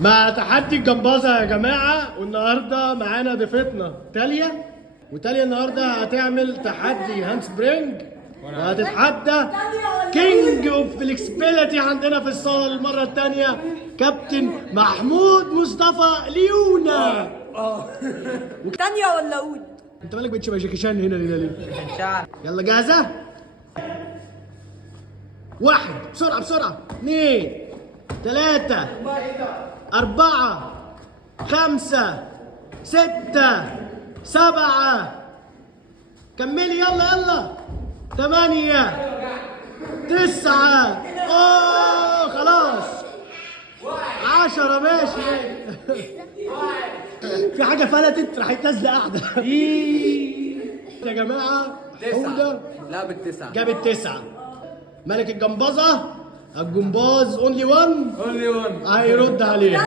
مع تحدي الجمبازة يا جماعة، والنهاردة معانا ضيفتنا تاليا، وتاليا النهاردة هتعمل تحدي هاند سبرينج وهتتحدى كينج اوف فليكسبيليتي عندنا في الصالة المرة التانية كابتن محمود مصطفى ليونا. تانية ولا أقول؟ انت مالك بتشبه جاكي شان هنا ليه؟ شعر. يلا جاهزة؟ واحد، بسرعة بسرعة، اثنين، ثلاثة، أربعة، خمسة، ستة، سبعة، كملي يلا يلا، ثمانية، تسعة، أوه خلاص، 10 ماشي. في حاجة فلتت راحت نازلة قاعدة. يا جماعة حودة لا بالتسعة جابت 9. ملك الجمبازة الجمباز اونلي 1 اونلي 1 هيرد عليها.